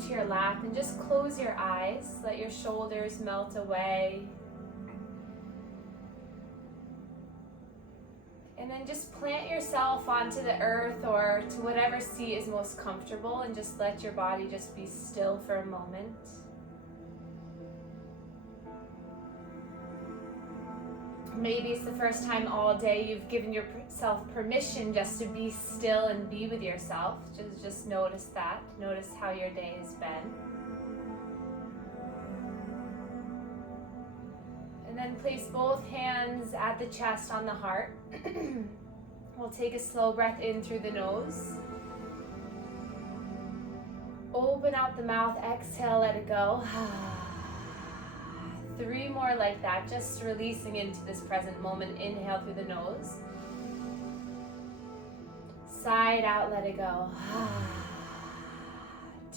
into your lap and just close your eyes. Let your shoulders melt away. And then just plant yourself onto the earth or to whatever seat is most comfortable, and just let your body just be still for a moment. Maybe it's the first time all day you've given yourself permission just to be still and be with yourself. Just notice that. Notice how your day has been. And then place both hands at the chest on the heart. We'll take a slow breath in through the nose. Open out the mouth, exhale, let it go. 3 more like that, just releasing into this present moment. Inhale through the nose. Side out, let it go.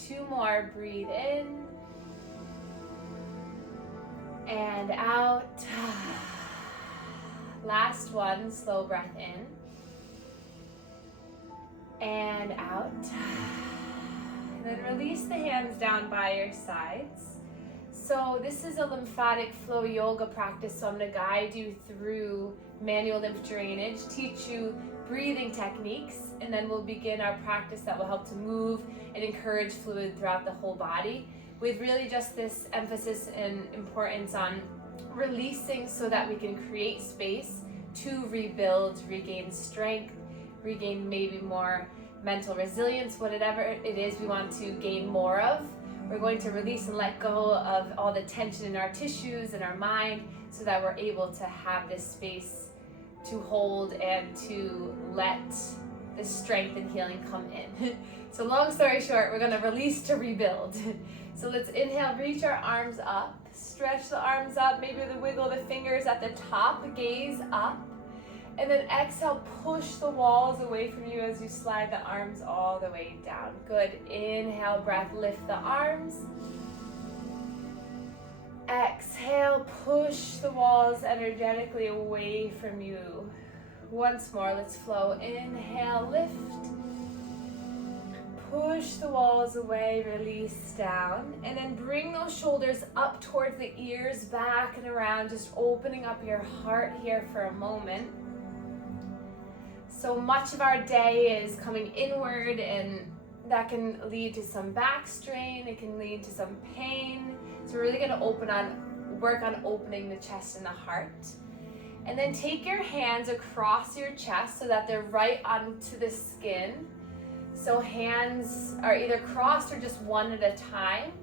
2 more, breathe in. And out. Last one, slow breath in. And out. And then release the hands down by your sides. So this is a lymphatic flow yoga practice, so I'm going to guide you through manual lymph drainage, teach you breathing techniques, and then we'll begin our practice that will help to move and encourage fluid throughout the whole body, with really just this emphasis and importance on releasing so that we can create space to rebuild, regain strength, regain maybe more mental resilience, whatever it is we want to gain more of. We're going to release and let go of all the tension in our tissues and our mind so that we're able to have this space to hold and to let the strength and healing come in. So long story short, we're going to release to rebuild. So let's inhale, reach our arms up, stretch the arms up, maybe wiggle the fingers at the top, gaze up. And then exhale, push the walls away from you as you slide the arms all the way down. Good. Inhale, breath, lift the arms. Exhale, push the walls energetically away from you. Once more, let's flow. Inhale, lift. Push the walls away, release down. And then bring those shoulders up towards the ears, back and around, just opening up your heart here for a moment. So much of our day is coming inward, and that can lead to some back strain. It can lead to some pain. So we're really going to work on opening the chest and the heart. And then take your hands across your chest so that they're right onto the skin. So hands are either crossed or just one at a time.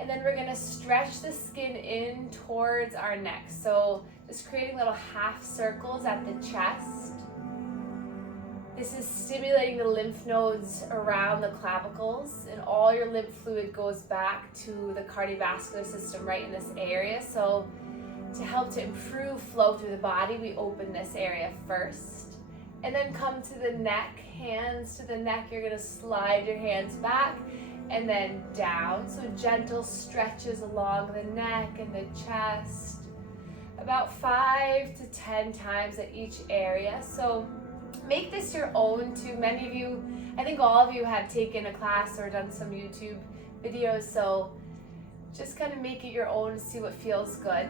And then we're going to stretch the skin in towards our neck. So just creating little half circles at the chest. This is stimulating the lymph nodes around the clavicles, and all your lymph fluid goes back to the cardiovascular system right in this area. So to help to improve flow through the body, we open this area first. And then come to the neck, hands to the neck. You're gonna slide your hands back and then down. So gentle stretches along the neck and the chest. About 5 to 10 times at each area. So make this your own too. Many of you, I think all of you have taken a class or done some YouTube videos, so just kind of make it your own, see what feels good.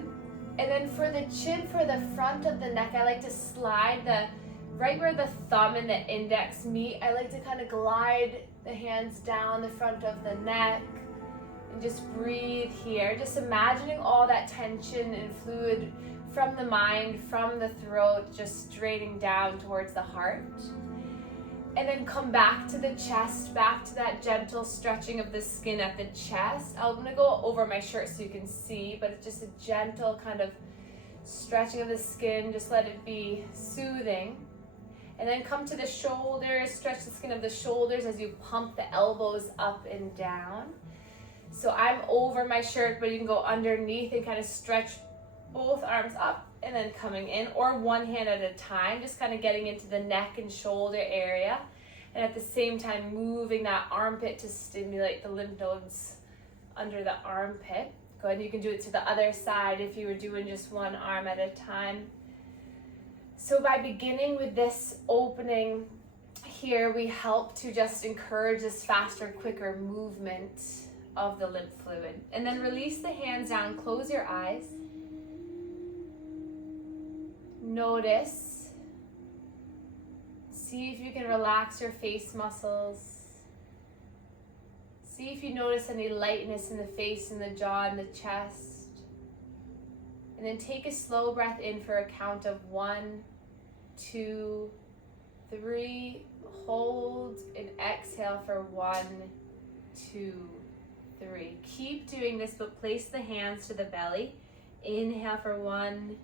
And then for the chin, for the front of the neck, I like to slide right where the thumb and the index meet. I like to kind of glide the hands down the front of the neck and just breathe here. Just imagining all that tension and fluid from the mind, from the throat, just draining down towards the heart. And then come back to the chest, back to that gentle stretching of the skin at the chest. I'm gonna go over my shirt so you can see, but it's just a gentle kind of stretching of the skin. Just let it be soothing. And then come to the shoulders, stretch the skin of the shoulders as you pump the elbows up and down. So I'm over my shirt, but you can go underneath and kind of stretch both arms up and then coming in, or one hand at a time, just kind of getting into the neck and shoulder area, and at the same time moving that armpit to stimulate the lymph nodes under the armpit. Go ahead, you can do it to the other side if you were doing just one arm at a time. So by beginning with this opening here, we help to just encourage this faster, quicker movement of the lymph fluid. And then release the hands down, close your eyes. Notice. See if you can relax your face muscles. See if you notice any lightness in the face and the jaw and the chest. And then take a slow breath in for a count of 1, 2, 3. Hold and exhale for 1, 2, 3. Keep doing this, but place the hands to the belly. Inhale for 1,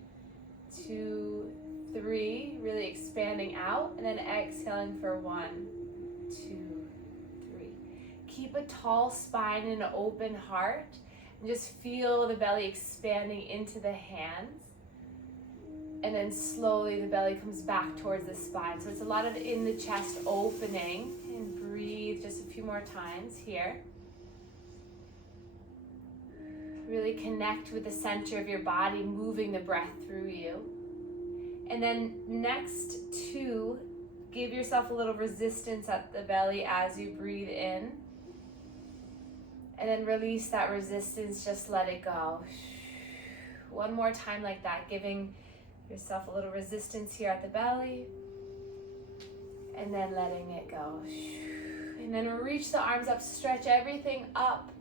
2, 3. Really expanding out, and then exhaling for 1, 2, 3. Keep a tall spine and an open heart, and just feel the belly expanding into the hands. And then slowly the belly comes back towards the spine. So it's a lot of in the chest opening. And breathe just a few more times here. Really connect with the center of your body, moving the breath through you. And then next two, give yourself a little resistance at the belly as you breathe in. And then release that resistance, just let it go. One more time like that, giving yourself a little resistance here at the belly, and then letting it go. And then reach the arms up, stretch everything up,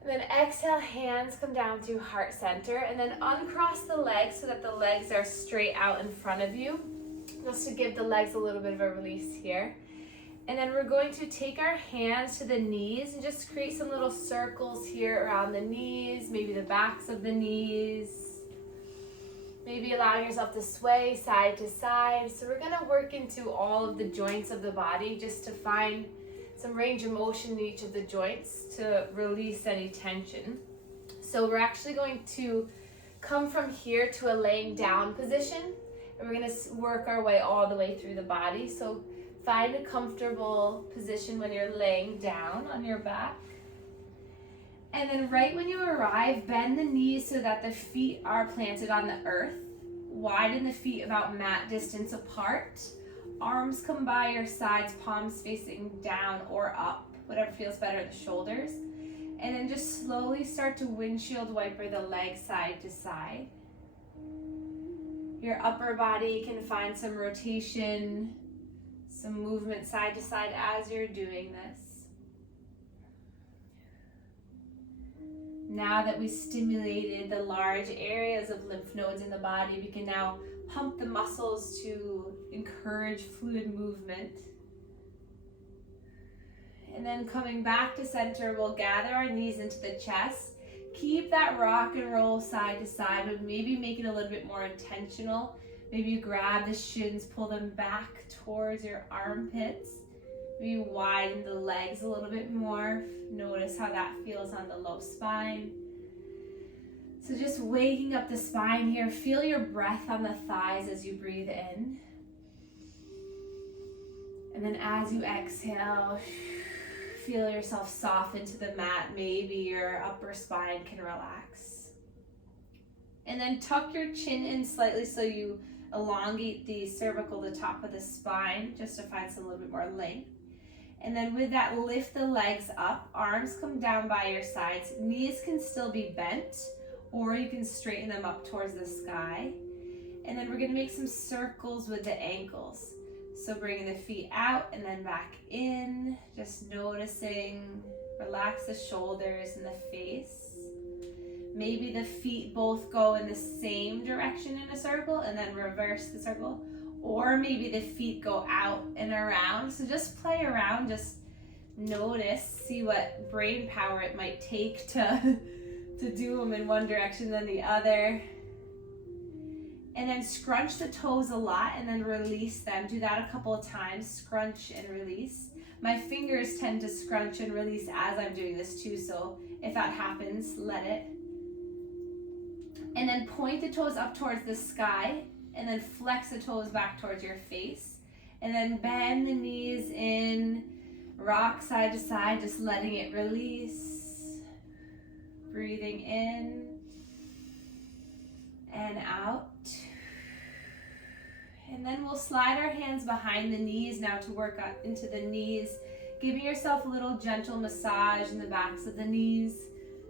and then exhale, hands come down to heart center, and then uncross the legs so that the legs are straight out in front of you, just to give the legs a little bit of a release here. And then we're going to take our hands to the knees and just create some little circles here around the knees, maybe the backs of the knees. Maybe allowing yourself to sway side to side. So we're gonna work into all of the joints of the body just to find some range of motion in each of the joints to release any tension. So we're actually going to come from here to a laying down position, and we're gonna work our way all the way through the body. So find a comfortable position when you're laying down on your back. And then right when you arrive, bend the knees so that the feet are planted on the earth. Widen the feet about mat distance apart. Arms come by your sides, palms facing down or up, whatever feels better at the shoulders. And then just slowly start to windshield wiper the legs side to side. Your upper body can find some rotation, some movement side to side as you're doing this. Now that we stimulated the large areas of lymph nodes in the body, we can now pump the muscles to encourage fluid movement. And then coming back to center, we'll gather our knees into the chest. Keep that rock and roll side to side, but maybe make it a little bit more intentional. Maybe you grab the shins, pull them back towards your armpits. Maybe widen the legs a little bit more. Notice how that feels on the low spine. So just waking up the spine here. Feel your breath on the thighs as you breathe in. And then as you exhale, feel yourself soften to the mat. Maybe your upper spine can relax. And then tuck your chin in slightly so you elongate the cervical, the top of the spine, just to find some little bit more length. And then with that, lift the legs up, arms come down by your sides, knees can still be bent, or you can straighten them up towards the sky. And then we're gonna make some circles with the ankles. So bringing the feet out and then back in, just noticing, relax the shoulders and the face. Maybe the feet both go in the same direction in a circle and then reverse the circle. Or maybe the feet go out and around. So just play around, just notice, see what brain power it might take to do them in one direction than the other. And then scrunch the toes a lot and then release them. Do that a couple of times, scrunch and release. My fingers tend to scrunch and release as I'm doing this too, so if that happens, let it. And then point the toes up towards the sky, and then flex the toes back towards your face. And then bend the knees in, rock side to side, just letting it release. Breathing in and out. And then we'll slide our hands behind the knees now to work up into the knees. giving yourself a little gentle massage in the backs of the knees,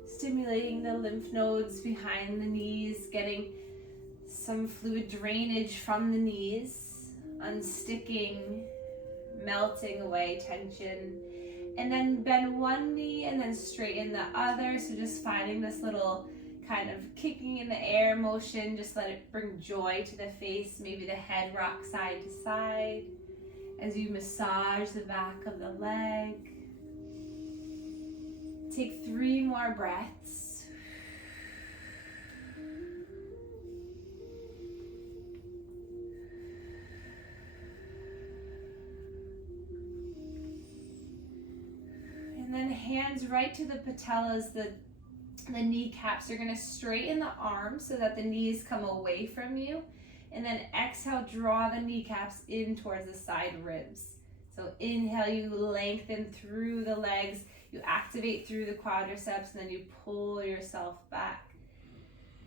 stimulating the lymph nodes behind the knees, getting some fluid drainage from the knees, unsticking, melting away tension. And then bend one knee and then straighten the other. So just finding this little kind of kicking in the air motion. Just let it bring joy to the face. Maybe the head rocks side to side as you massage the back of the leg. Take 3 more breaths. And then hands right to the patellas, the kneecaps. You're going to straighten the arms so that the knees come away from you. And then exhale, draw the kneecaps in towards the side ribs. So inhale, you lengthen through the legs. You activate through the quadriceps, and then you pull yourself back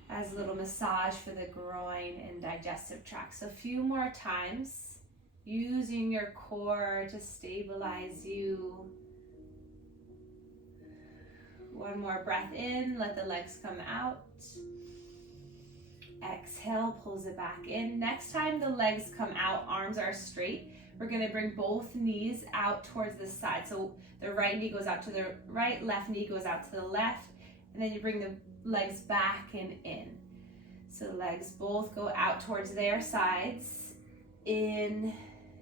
as a little massage for the groin and digestive tract. So a few more times, using your core to stabilize you. One more breath in, let the legs come out. Exhale, pulls it back in. Next time the legs come out, arms are straight, we're going to bring both knees out towards the side. So the right knee goes out to the right, left knee goes out to the left, and then you bring the legs back and in. So the legs both go out towards their sides, in,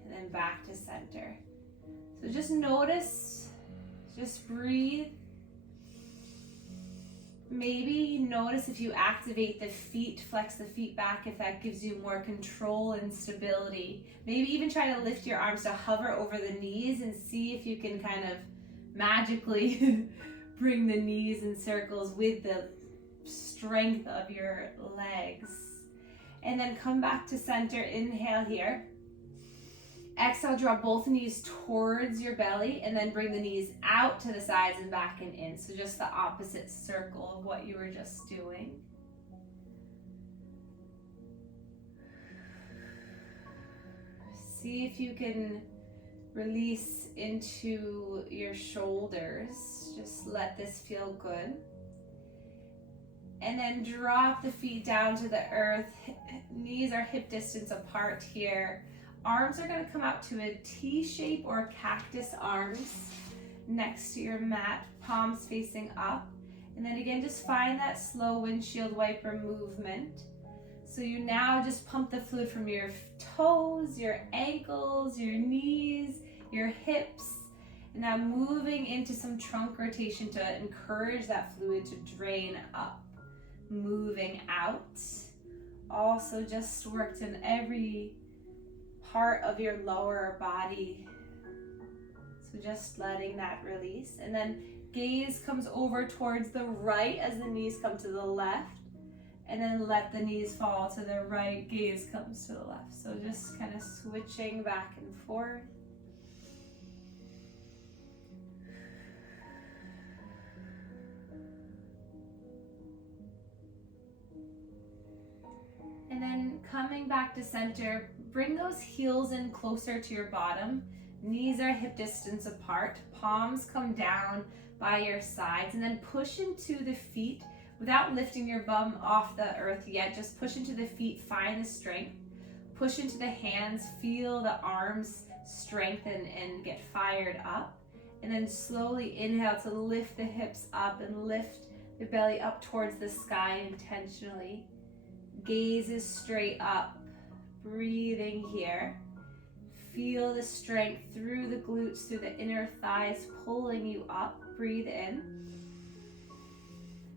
and then back to center. So just notice, just breathe. Maybe notice if you activate the feet, flex the feet back, if that gives you more control and stability. Maybe even try to lift your arms to hover over the knees and see if you can kind of magically bring the knees in circles with the strength of your legs. And then come back to center, inhale here. Exhale, draw both knees towards your belly, and then bring the knees out to the sides and back and in. So just the opposite circle of what you were just doing. See if you can release into your shoulders. Just let this feel good. And then drop the feet down to the earth. Knees are hip distance apart here. Arms are going to come out to a T shape or cactus arms next to your mat, palms facing up. And then again, just find that slow windshield wiper movement. So you now just pump the fluid from your toes, your ankles, your knees, your hips. And now moving into some trunk rotation to encourage that fluid to drain up, moving out. Also just worked in every part of your lower body. So just letting that release. And then gaze comes over towards the right as the knees come to the left. And then let the knees fall to the right, gaze comes to the left. So just kind of switching back and forth. And then coming back to center, bring those heels in closer to your bottom. Knees are hip distance apart. Palms come down by your sides. And then push into the feet without lifting your bum off the earth yet. Just push into the feet, find the strength. Push into the hands, feel the arms strengthen and get fired up. And then slowly inhale to lift the hips up and lift the belly up towards the sky intentionally. Gaze is straight up, breathing here. Feel the strength through the glutes, through the inner thighs, pulling you up. Breathe in.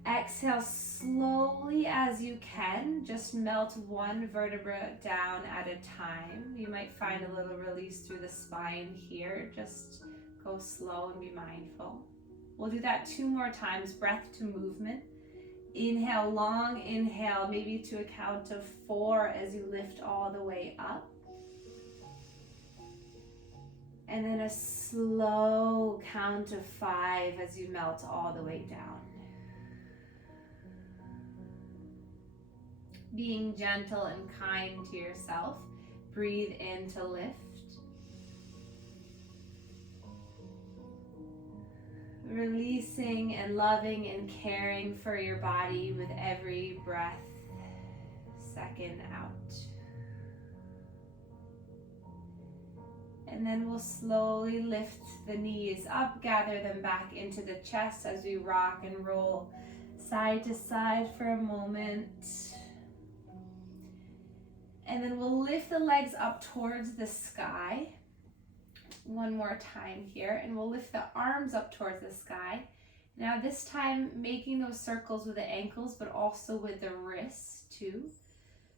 Exhale slowly as you can. Just melt one vertebra down at a time. You might find a little release through the spine here. Just go slow and be mindful. We'll do that 2 more times, breath to movement. Inhale, long inhale, maybe to a count of 4 as you lift all the way up. And then a slow count of 5 as you melt all the way down. Being gentle and kind to yourself. Breathe in to lift. Releasing and loving and caring for your body with every breath, second out. And then we'll slowly lift the knees up, gather them back into the chest as we rock and roll side to side for a moment. And then we'll lift the legs up towards the sky. One more time here, and we'll lift the arms up towards the sky. Now this time making those circles with the ankles, but also with the wrists too.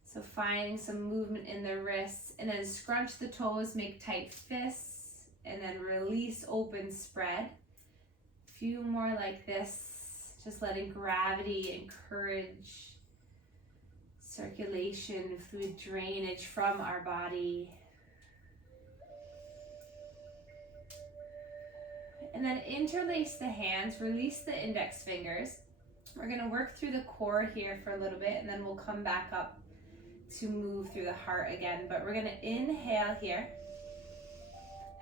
So finding some movement in the wrists, and then scrunch the toes, make tight fists, and then release, open, spread. A few more like this, just letting gravity encourage circulation, fluid drainage from our body. And then interlace the hands, release the index fingers. We're gonna work through the core here for a little bit, and then we'll come back up to move through the heart again. But we're gonna inhale here.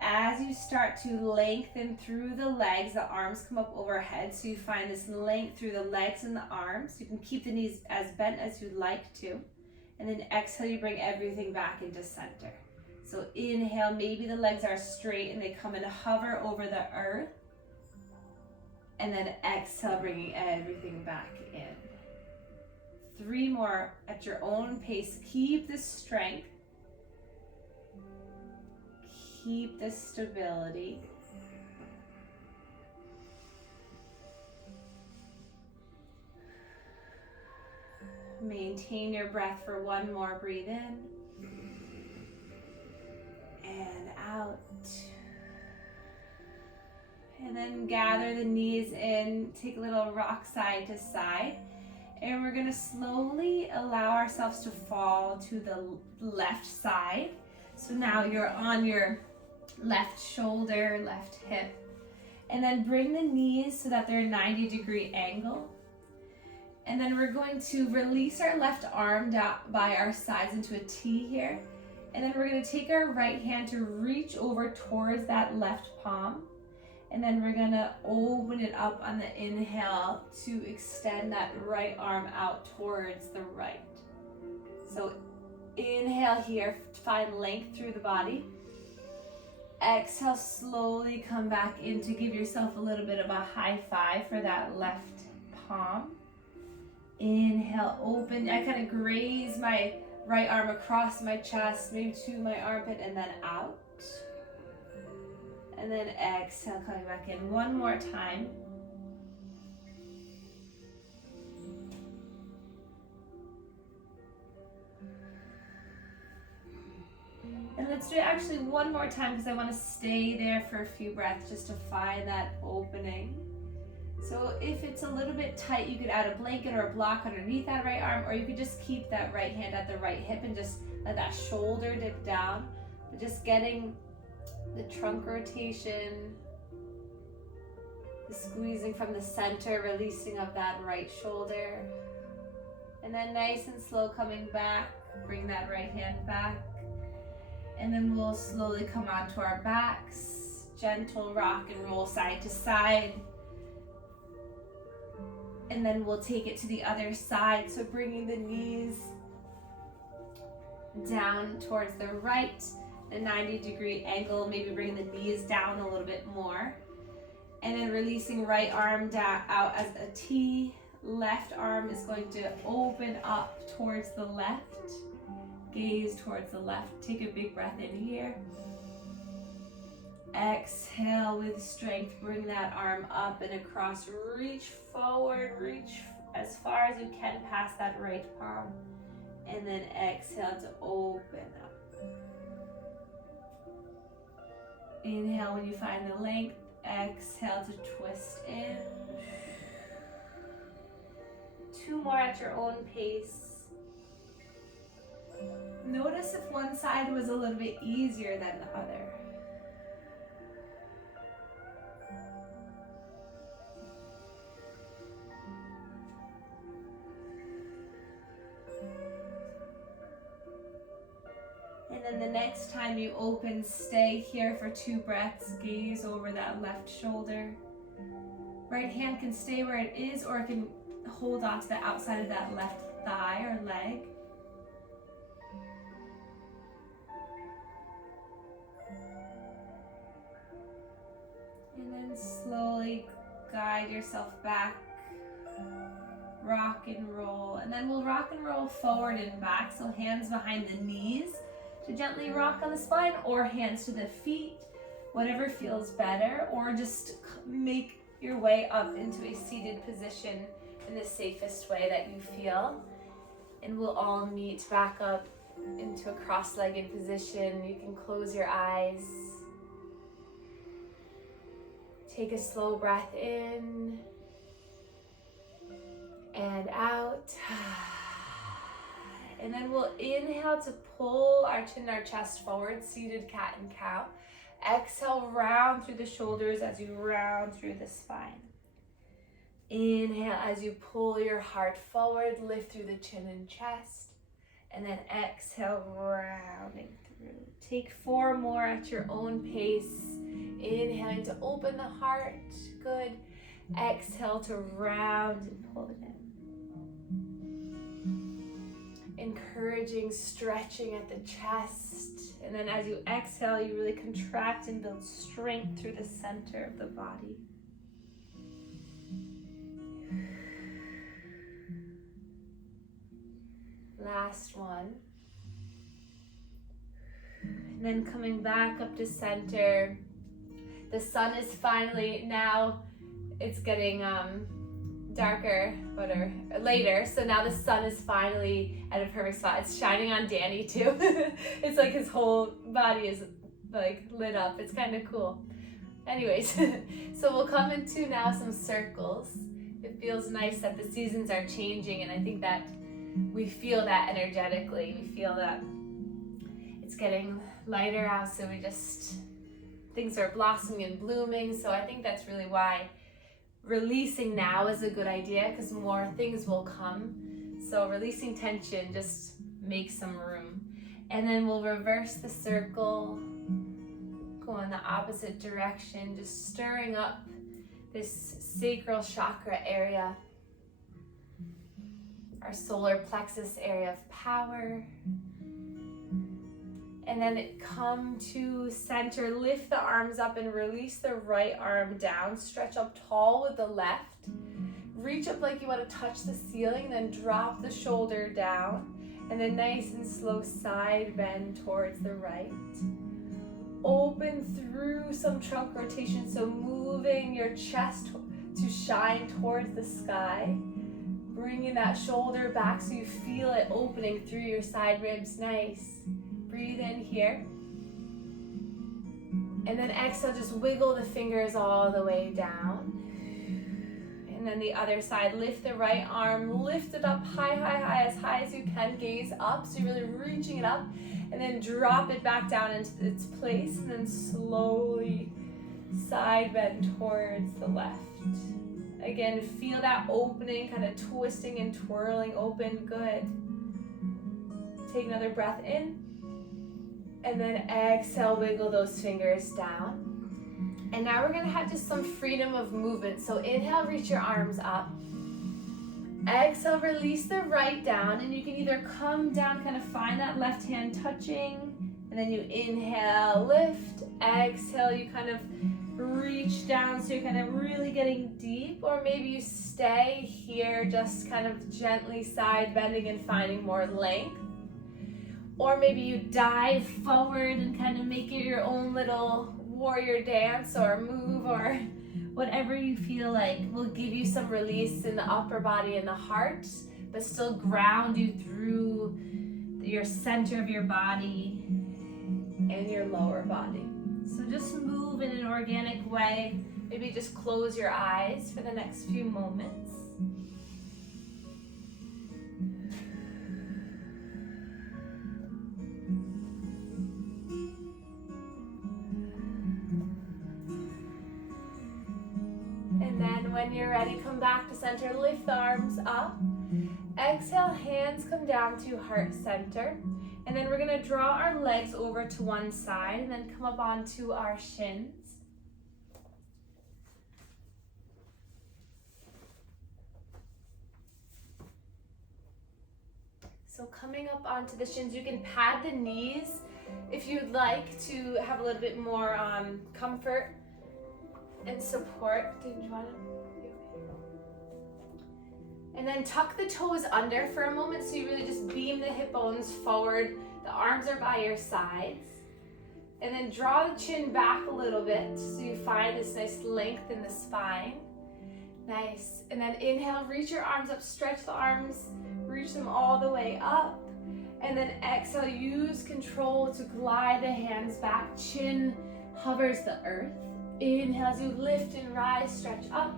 As you start to lengthen through the legs, the arms come up overhead, so you find this length through the legs and the arms. You can keep the knees as bent as you'd like to. And then exhale, you bring everything back into center. So inhale, maybe the legs are straight and they come and hover over the earth. And then exhale, bringing everything back in. 3 more at your own pace. Keep the strength. Keep the stability. Maintain your breath for 1 more. Breathe in and out. And then gather the knees in, take a little rock side to side. And we're gonna slowly allow ourselves to fall to the left side. So now you're on your left shoulder, left hip. And then bring the knees so that they're a 90-degree angle. And then we're going to release our left arm down by our sides into a T here. And then we're gonna take our right hand to reach over towards that left palm. And then we're gonna open it up on the inhale to extend that right arm out towards the right. So inhale here, find length through the body. Exhale, slowly come back in to give yourself a little bit of a high five for that left palm. Inhale, open. I kind of graze my right arm across my chest, maybe to my armpit, and then out. And then exhale, coming back in 1 more time. And let's do it actually 1 more time because I want to stay there for a few breaths just to find that opening. So if it's a little bit tight, you could add a blanket or a block underneath that right arm, or you could just keep that right hand at the right hip and just let that shoulder dip down. But just getting the trunk rotation, the squeezing from the center, releasing of that right shoulder. And then nice and slow coming back, bring that right hand back. And then we'll slowly come onto our backs, gentle rock and roll side to side. And then we'll take it to the other side. So bringing the knees down towards the right, the 90-degree angle, maybe bringing the knees down a little bit more. And then releasing right arm down out as a T. Left arm is going to open up towards the left. Gaze towards the left. Take a big breath in here. Exhale with strength. Bring that arm up and across. Reach forward. Reach as far as you can past that right palm. And then exhale to open up. Inhale when you find the length. Exhale to twist in. 2 more at your own pace. Notice if one side was a little bit easier than the other. And then the next time you open, stay here for 2 breaths. Gaze over that left shoulder. Right hand can stay where it is, or it can hold on to the outside of that left thigh or leg. And then slowly guide yourself back. Rock and roll. And then we'll rock and roll forward and back. So hands behind the knees to gently rock on the spine, or hands to the feet, whatever feels better, or just make your way up into a seated position in the safest way that you feel. And we'll all meet back up into a cross-legged position. You can close your eyes. Take a slow breath in and out. And then we'll inhale to pull our chin and our chest forward, seated cat and cow. Exhale, round through the shoulders as you round through the spine. Inhale as you pull your heart forward, lift through the chin and chest. And then exhale, rounding through. Take 4 more at your own pace. Inhaling to open the heart. Good. Exhale to round and pull it in. Encouraging stretching at the chest. And then as you exhale, you really contract and build strength through the center of the body. Last one. And then coming back up to center. The sun is finally, now it's getting darker, or later, so now the sun is finally at a perfect spot. It's shining on Danny too. It's like his whole body is like lit up. It's kind of cool. Anyways, so we'll come into now some circles. It feels nice that the seasons are changing, and I think that we feel that energetically. We feel that it's getting lighter out, so things are blossoming and blooming. So I think that's really why releasing now is a good idea, because more things will come. So releasing tension, just make some room. And then we'll reverse the circle, go in the opposite direction, just stirring up this sacral chakra area, our solar plexus area of power. And then come to center, lift the arms up and release the right arm down. Stretch up tall with the left. Reach up like you want to touch the ceiling, then drop the shoulder down. And then nice and slow side bend towards the right. Open through some trunk rotation, so moving your chest to shine towards the sky. Bringing that shoulder back so you feel it opening through your side ribs. Nice. Breathe in here. And then exhale, just wiggle the fingers all the way down. And then the other side, lift the right arm, lift it up high, as high as you can, gaze up. So you're really reaching it up. And then drop it back down into its place. And then slowly side bend towards the left. Again, feel that opening, kind of twisting and twirling open. Good. Take another breath in. And then exhale, wiggle those fingers down. And now we're gonna have just some freedom of movement. So inhale, reach your arms up. Exhale, release the right down. And you can either come down, kind of find that left hand touching. And then you inhale, lift. Exhale, you kind of reach down, so you're kind of really getting deep. Or maybe you stay here, just kind of gently side bending and finding more length. Or maybe you dive forward and kind of make it your own little warrior dance or move, or whatever you feel like will give you some release in the upper body and the heart, but still ground you through your center of your body and your lower body. So just move in an organic way. Maybe just close your eyes for the next few moments. When you're ready, come back to center, lift the arms up. Exhale, hands come down to heart center. And then we're gonna draw our legs over to one side and then come up onto our shins. So coming up onto the shins, you can pad the knees if you'd like to have a little bit more comfort and support. Did you want to? And then tuck the toes under for a moment, so you really just beam the hip bones forward. The arms are by your sides. And then draw the chin back a little bit so you find this nice length in the spine. Nice. And then inhale, reach your arms up, stretch the arms, reach them all the way up. And then exhale, use control to glide the hands back. Chin hovers the earth. Inhale as you lift and rise, stretch up.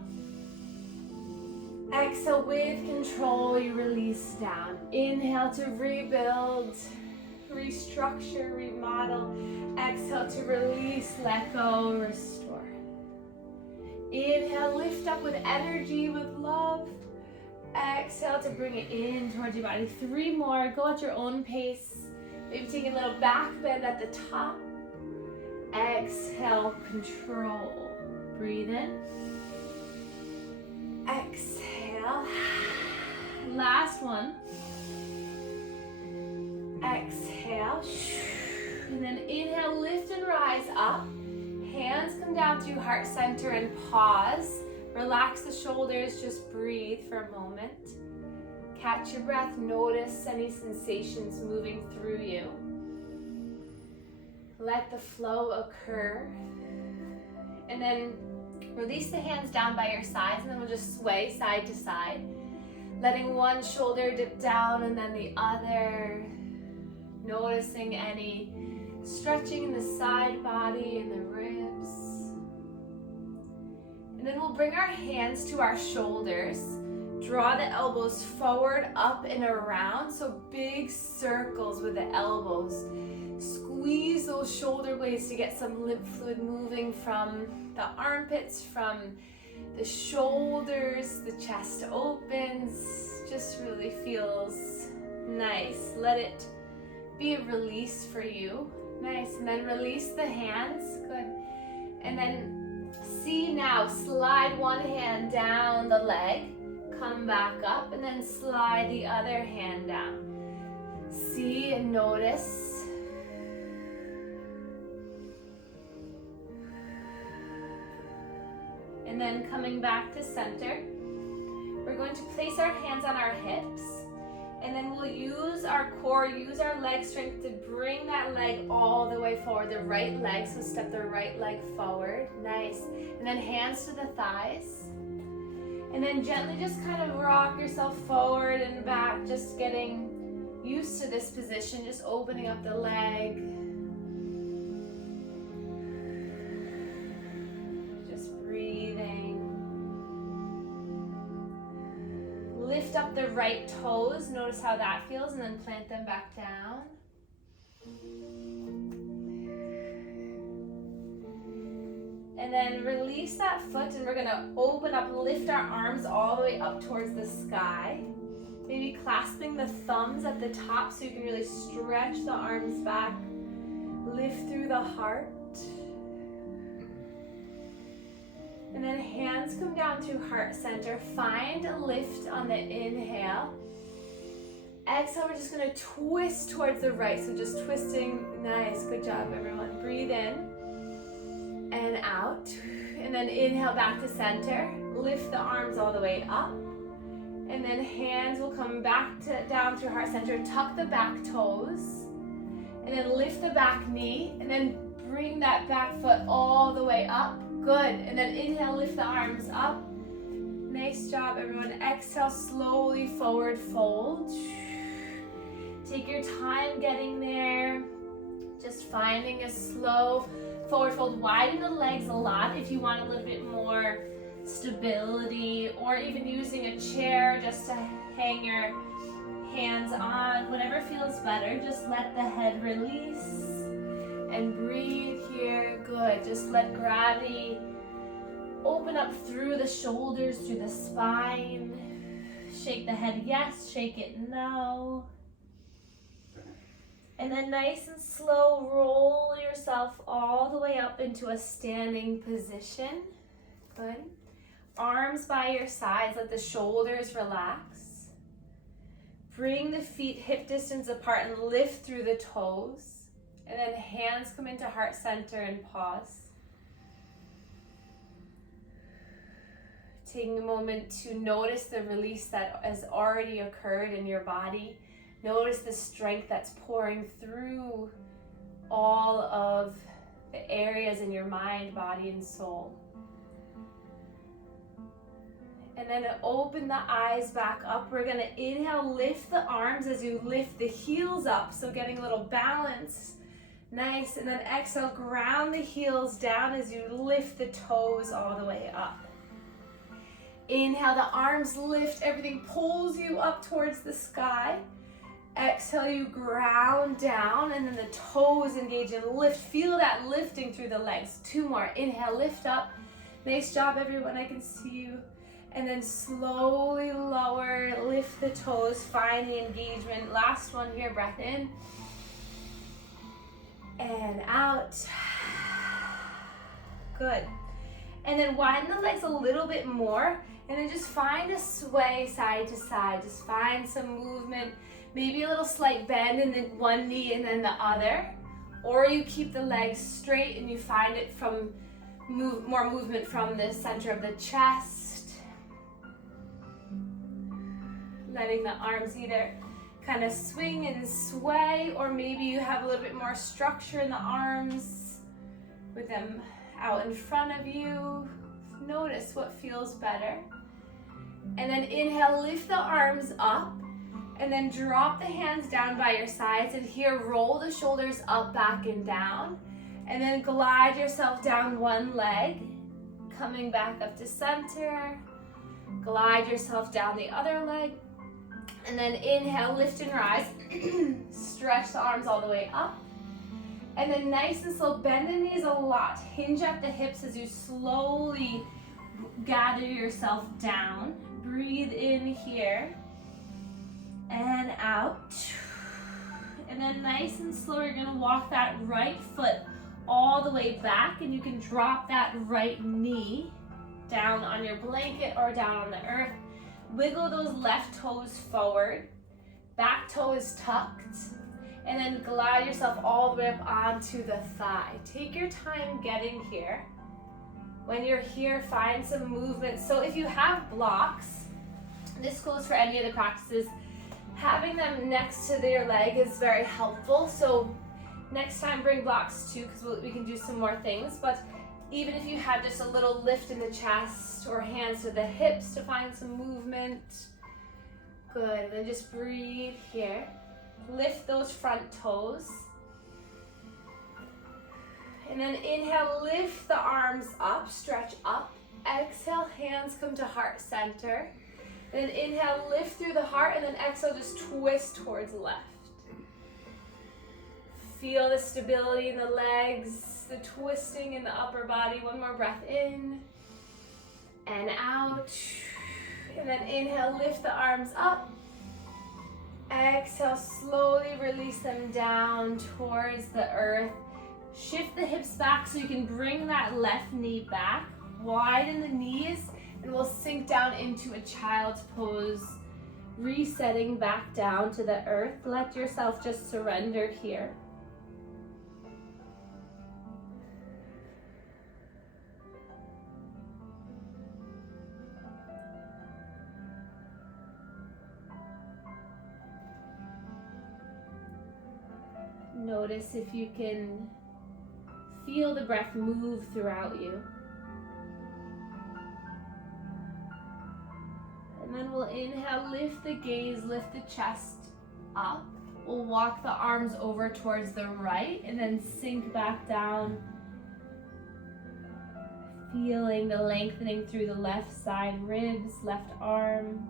Exhale, with control, you release down. Inhale to rebuild, restructure, remodel. Exhale to release, let go, restore. Inhale, lift up with energy, with love. Exhale to bring it in towards your body. 3 more, go at your own pace. Maybe take a little back bend at the top. Exhale, control. Breathe in. Exhale. Last one. Exhale. And then inhale, lift and rise up. Hands come down to heart center and pause. Relax the shoulders, just breathe for a moment. Catch your breath, notice any sensations moving through you. Let the flow occur. And then release the hands down by your sides, and then we'll just sway side to side. Letting one shoulder dip down and then the other. Noticing any stretching in the side body and the ribs. And then we'll bring our hands to our shoulders. Draw the elbows forward, up and around. So big circles with the elbows. Squeeze those shoulder blades to get some lymph fluid moving from the armpits, from the shoulders. The chest opens. Just really feels nice. Let it be a release for you. Nice. And then release the hands. Good. And then see now, slide one hand down the leg, come back up, and then slide the other hand down. See and notice. And then coming back to center, we're going to place our hands on our hips, and then we'll use our core, use our leg strength to bring that leg all the way forward, the right leg, so step the right leg forward, nice. And then hands to the thighs. And then gently just kind of rock yourself forward and back, just getting used to this position, just opening up the leg. Just breathing. Lift up the right toes, notice how that feels, and then plant them back down. And then release that foot, and we're gonna open up, lift our arms all the way up towards the sky. Maybe clasping the thumbs at the top so you can really stretch the arms back. Lift through the heart. And then hands come down to heart center. Find a lift on the inhale. Exhale, we're just gonna twist towards the right. So just twisting, nice, good job everyone. Breathe in and out. And then inhale back to center. Lift the arms all the way up. And then hands will come back down through heart center. Tuck the back toes. And then lift the back knee. And then bring that back foot all the way up. Good. And then inhale, lift the arms up. Nice job, everyone. Exhale, slowly forward fold. Take your time getting there. Just finding a slow forward fold. Widen the legs a lot if you want a little bit more stability, or even using a chair just to hang your hands on. Whatever feels better. Just let the head release. And breathe here, good. Just let gravity open up through the shoulders, through the spine. Shake the head yes, shake it no. And then nice and slow, roll yourself all the way up into a standing position. Good. Arms by your sides, let the shoulders relax. Bring the feet hip distance apart and lift through the toes. And then hands come into heart center and pause. Taking a moment to notice the release that has already occurred in your body. Notice the strength that's pouring through all of the areas in your mind, body, and soul. And then open the eyes back up. We're gonna inhale, lift the arms as you lift the heels up. So getting a little balance. Nice. And then exhale, ground the heels down as you lift the toes all the way up. Inhale, the arms lift, everything pulls you up towards the sky. Exhale, you ground down, and then the toes engage and lift. Feel that lifting through the legs. 2 more. Inhale, lift up. Nice job, everyone. I can see you. And then slowly lower, lift the toes, find the engagement. Last one here, breath in. And out. Good. And then widen the legs a little bit more, and then just find a sway side to side. Just find some movement, maybe a little slight bend in the one knee and then the other. Or you keep the legs straight and you find it from more movement from the center of the chest. Letting the arms either kind of swing and sway, or maybe you have a little bit more structure in the arms with them out in front of you. Notice what feels better. And then inhale, lift the arms up, and then drop the hands down by your sides, and here roll the shoulders up, back, and down. And then glide yourself down one leg, coming back up to center. Glide yourself down the other leg. And then inhale, lift and rise. Stretch the arms all the way up. And then nice and slow, bend the knees a lot. Hinge at the hips as you slowly gather yourself down. Breathe in here. And out. And then nice and slow, you're gonna walk that right foot all the way back, and you can drop that right knee down on your blanket or down on the earth. Wiggle those left toes forward. Back toe is tucked. And then glide yourself all the way up onto the thigh. Take your time getting here. When you're here, find some movement. So if you have blocks, this goes for any of the practices, having them next to their leg is very helpful. So next time bring blocks too, because we can do some more things. But even if you have just a little lift in the chest or hands to the hips to find some movement. Good, and then just breathe here. Lift those front toes. And then inhale, lift the arms up, stretch up. Exhale, hands come to heart center. And then inhale, lift through the heart, and then exhale, just twist towards left. Feel the stability in the legs, the twisting in the upper body. One more breath in and out. And then inhale, lift the arms up. Exhale, slowly release them down towards the earth. Shift the hips back so you can bring that left knee back. Widen the knees, and we'll sink down into a child's pose, resetting back down to the earth. Let yourself just surrender here. Notice if you can feel the breath move throughout you. And then we'll inhale, lift the gaze, lift the chest up. We'll walk the arms over towards the right and then sink back down. Feeling the lengthening through the left side ribs, left arm.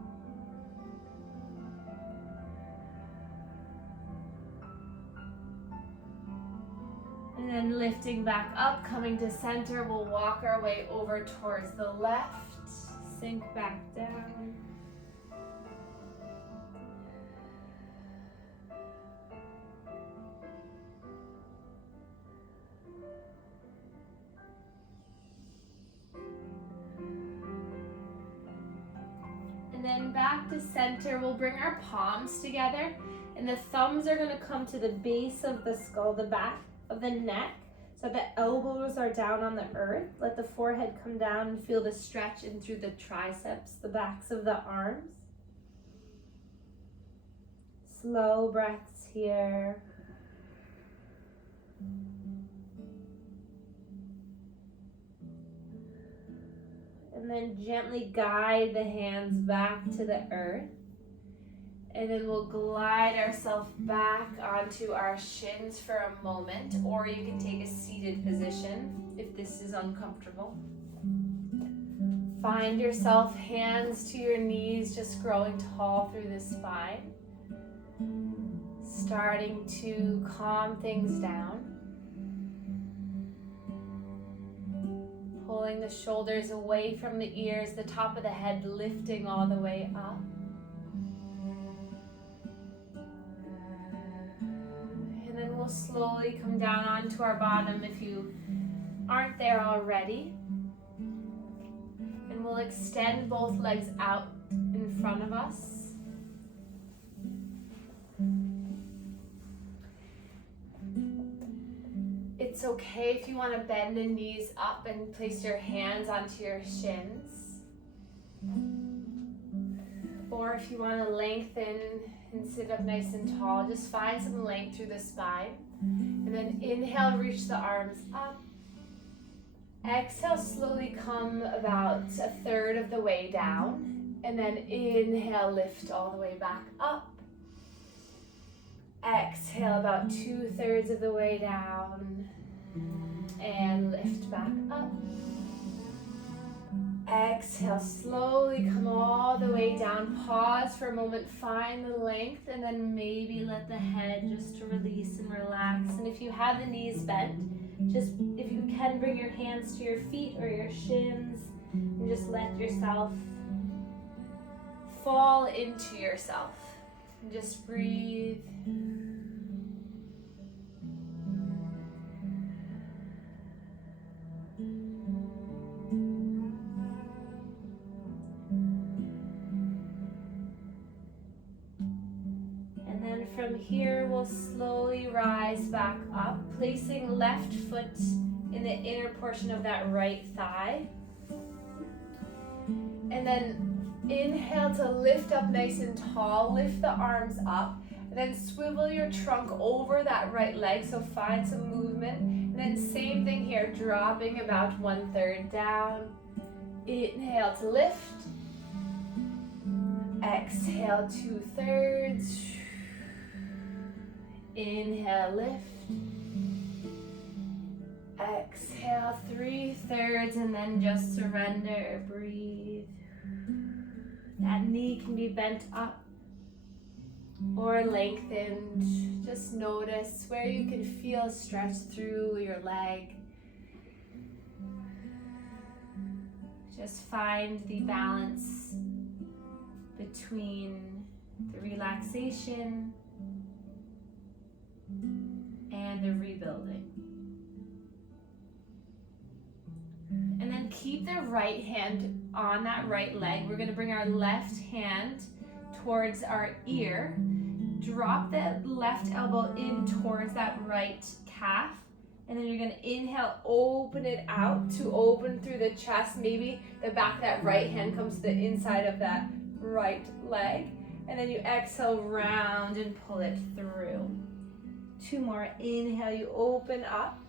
And then lifting back up, coming to center, we'll walk our way over towards the left, sink back down. And then back to center. We'll bring our palms together, and the thumbs are gonna come to the base of the skull, the back of the neck, so the elbows are down on the earth. Let the forehead come down and feel the stretch in through the triceps, the backs of the arms. Slow breaths here. And then gently guide the hands back to the earth. And then we'll glide ourselves back onto our shins for a moment, or you can take a seated position if this is uncomfortable. Find yourself hands to your knees, just growing tall through the spine. Starting to calm things down. Pulling the shoulders away from the ears, the top of the head lifting all the way up. And then we'll slowly come down onto our bottom if you aren't there already. And we'll extend both legs out in front of us. It's okay if you want to bend the knees up and place your hands onto your shins. Or if you want to lengthen and sit up nice and tall, just find some length through the spine. And then inhale, reach the arms up. Exhale, slowly come about a third of the way down. And then inhale, lift all the way back up. Exhale, about 2/3 of the way down. And lift back up. Exhale, slowly come all the way down. Pause for a moment, find the length, and then maybe let the head just release and relax. And if you have the knees bent, just if you can, bring your hands to your feet or your shins and just let yourself fall into yourself. And just breathe. From here, we'll slowly rise back up, placing left foot in the inner portion of that right thigh. And then inhale to lift up nice and tall, lift the arms up, and then swivel your trunk over that right leg, so find some movement. And then same thing here, dropping about 1/3 down. Inhale to lift. Exhale, 2/3. Inhale, lift. Exhale, 3/3, and then just surrender, breathe. That knee can be bent up or lengthened. Just notice where you can feel stretch through your leg. Just find the balance between the relaxation and the rebuilding. And then keep the right hand on that right leg. We're going to bring our left hand towards our ear. Drop the left elbow in towards that right calf. And then you're going to inhale, open it out to open through the chest. Maybe the back of that right hand comes to the inside of that right leg. And then you exhale, round and pull it through. 2 more. Inhale, you open up.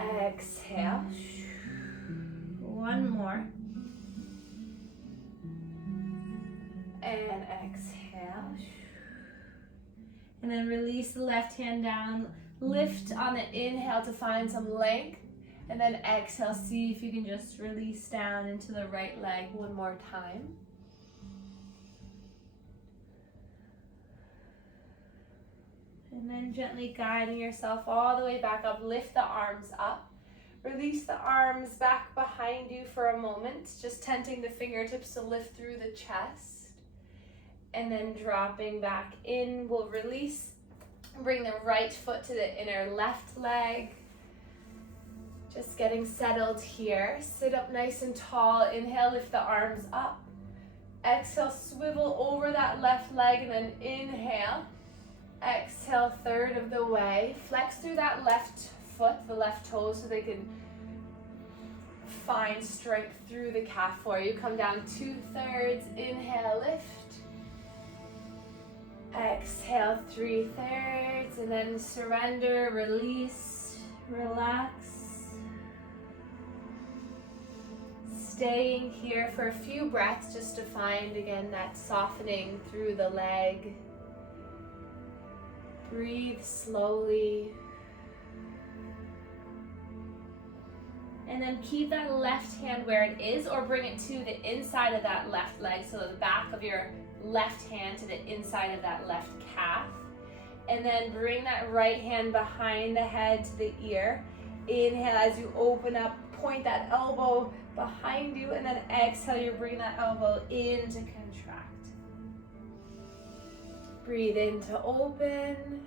Exhale. 1 more. And exhale. And then release the left hand down. Lift on the inhale to find some length. And then exhale, see if you can just release down into the right leg 1 more time. And then gently guiding yourself all the way back up, lift the arms up. Release the arms back behind you for a moment, just tenting the fingertips to lift through the chest. And then dropping back in, we'll release. Bring the right foot to the inner left leg. Just getting settled here. Sit up nice and tall. Inhale, lift the arms up. Exhale, swivel over that left leg, and then inhale. Exhale, third of the way. Flex through that left foot, the left toe, so they can find strength through the calf for you. Come down 2/3. Inhale, lift. Exhale, 3/3. And then surrender, release, relax. Staying here for a few breaths just to find again that softening through the leg. Breathe slowly. And then keep that left hand where it is, or bring it to the inside of that left leg, so the back of your left hand to the inside of that left calf. And then bring that right hand behind the head to the ear. Inhale as you open up, point that elbow behind you, and then exhale, you bring that elbow in to contract. Breathe in to open.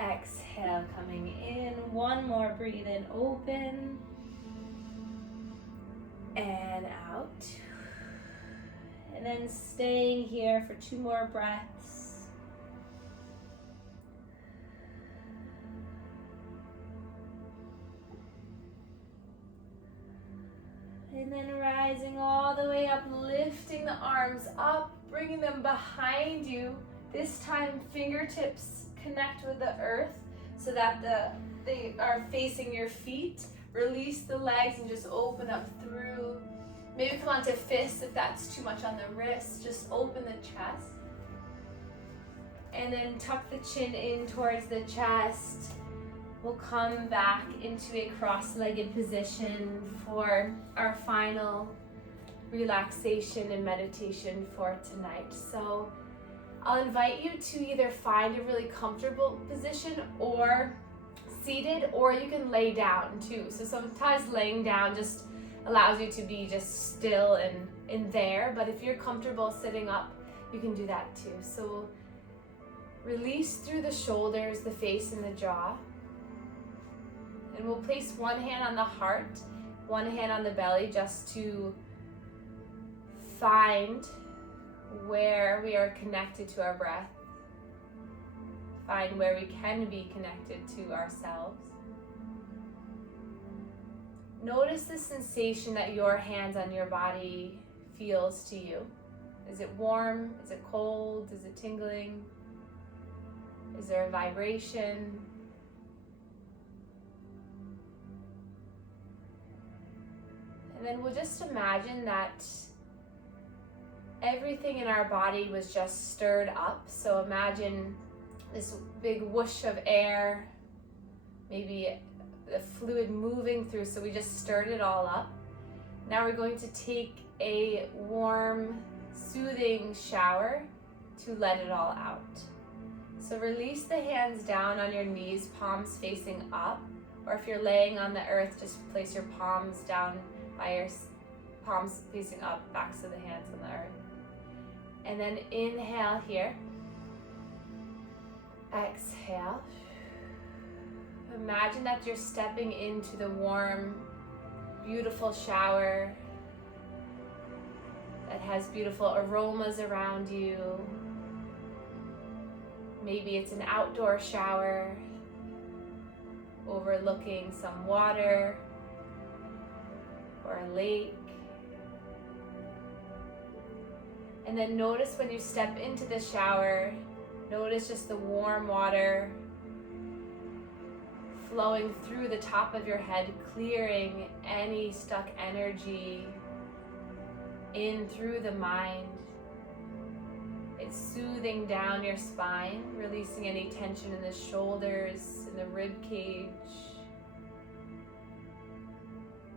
Exhale, coming in. One more, breathe in, open. And out. And then staying here for 2 more breaths. And then rising all the way up, lifting the arms up, bringing them behind you. This time fingertips connect with the earth so that they are facing your feet. Release the legs and just open up through. Maybe come onto fists if that's too much on the wrist. Just open the chest. And then tuck the chin in towards the chest. We'll come back into a cross-legged position for our final relaxation and meditation for tonight. So I'll invite you to either find a really comfortable position or seated, or you can lay down too. So sometimes laying down just allows you to be just still and in there, but if you're comfortable sitting up, you can do that too. So release through the shoulders, the face, and the jaw. And we'll place one hand on the heart, one hand on the belly, just to find where we are connected to our breath. Find where we can be connected to ourselves. Notice the sensation that your hands on your body feels to you. Is it warm? Is it cold? Is it tingling? Is there a vibration? And then we'll just imagine that everything in our body was just stirred up. So imagine this big whoosh of air, maybe the fluid moving through, so we just stirred it all up. Now we're going to take a warm, soothing shower to let it all out. So release the hands down on your knees, palms facing up, or if you're laying on the earth, just place your palms down by your palms facing up, backs of the hands on the earth. And then inhale here. Exhale. Imagine that you're stepping into the warm, beautiful shower that has beautiful aromas around you. Maybe it's an outdoor shower overlooking some water or a lake. And then notice when you step into the shower, notice just the warm water flowing through the top of your head, clearing any stuck energy in through the mind. It's soothing down your spine, releasing any tension in the shoulders, in the rib cage.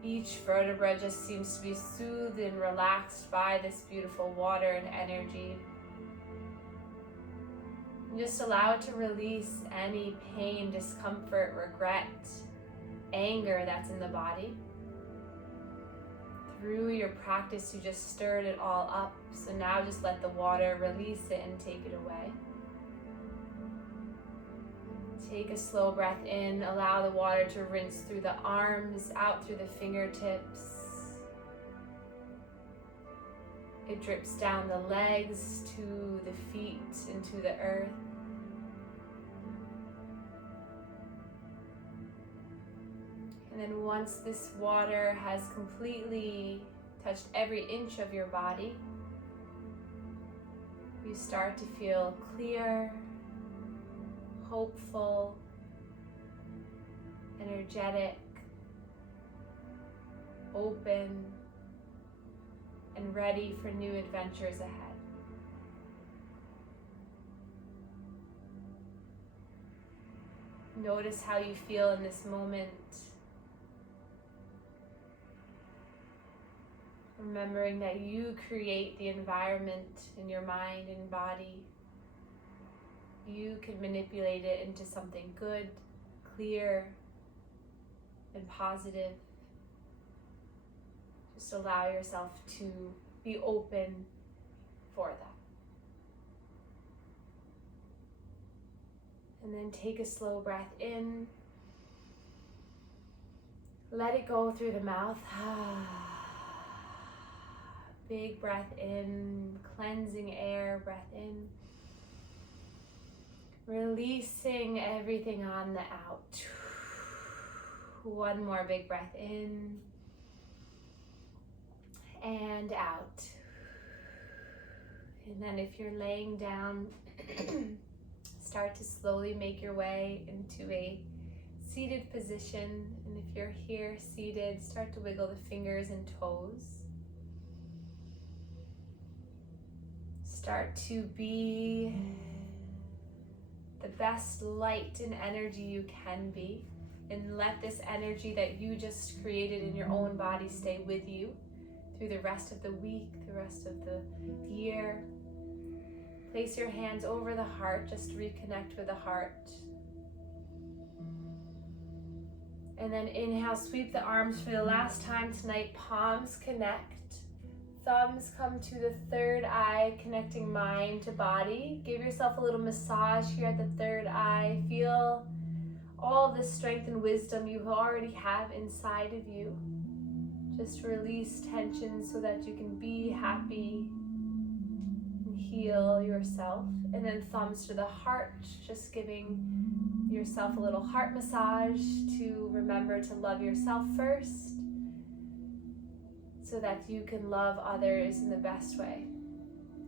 Each vertebra just seems to be soothed and relaxed by this beautiful water and energy. And just allow it to release any pain, discomfort, regret, anger that's in the body. Through your practice, you just stirred it all up. So now just let the water release it and take it away. Take a slow breath in. Allow the water to rinse through the arms, out through the fingertips. It drips down the legs to the feet into the earth. And then once this water has completely touched every inch of your body, you start to feel clear, hopeful, energetic, open, and ready for new adventures ahead. Notice how you feel in this moment. Remembering that you create the environment in your mind and body. You can manipulate it into something good, clear, and positive. Just allow yourself to be open for that. And then take a slow breath in. Let it go through the mouth. Big breath in, cleansing air, breath in. Releasing everything on the out. One more big breath in and out. And then if you're laying down, start to slowly make your way into a seated position. And if you're here seated, start to wiggle the fingers and toes. Start to be the best light and energy you can be, and let this energy that you just created in your own body stay with you through the rest of the week, the rest of the year. Place your hands over the heart, just reconnect with the heart. And then inhale, sweep the arms for the last time tonight, palms connect. Thumbs come to the third eye, connecting mind to body. Give yourself a little massage here at the third eye. Feel all of the strength and wisdom you already have inside of you. Just release tension so that you can be happy and heal yourself. And then thumbs to the heart, just giving yourself a little heart massage to remember to love yourself first, so that you can love others in the best way.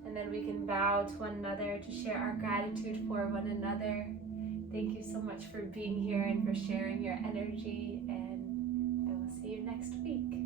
And then we can bow to one another to share our gratitude for one another. Thank you so much for being here and for sharing your energy, and I will see you next week.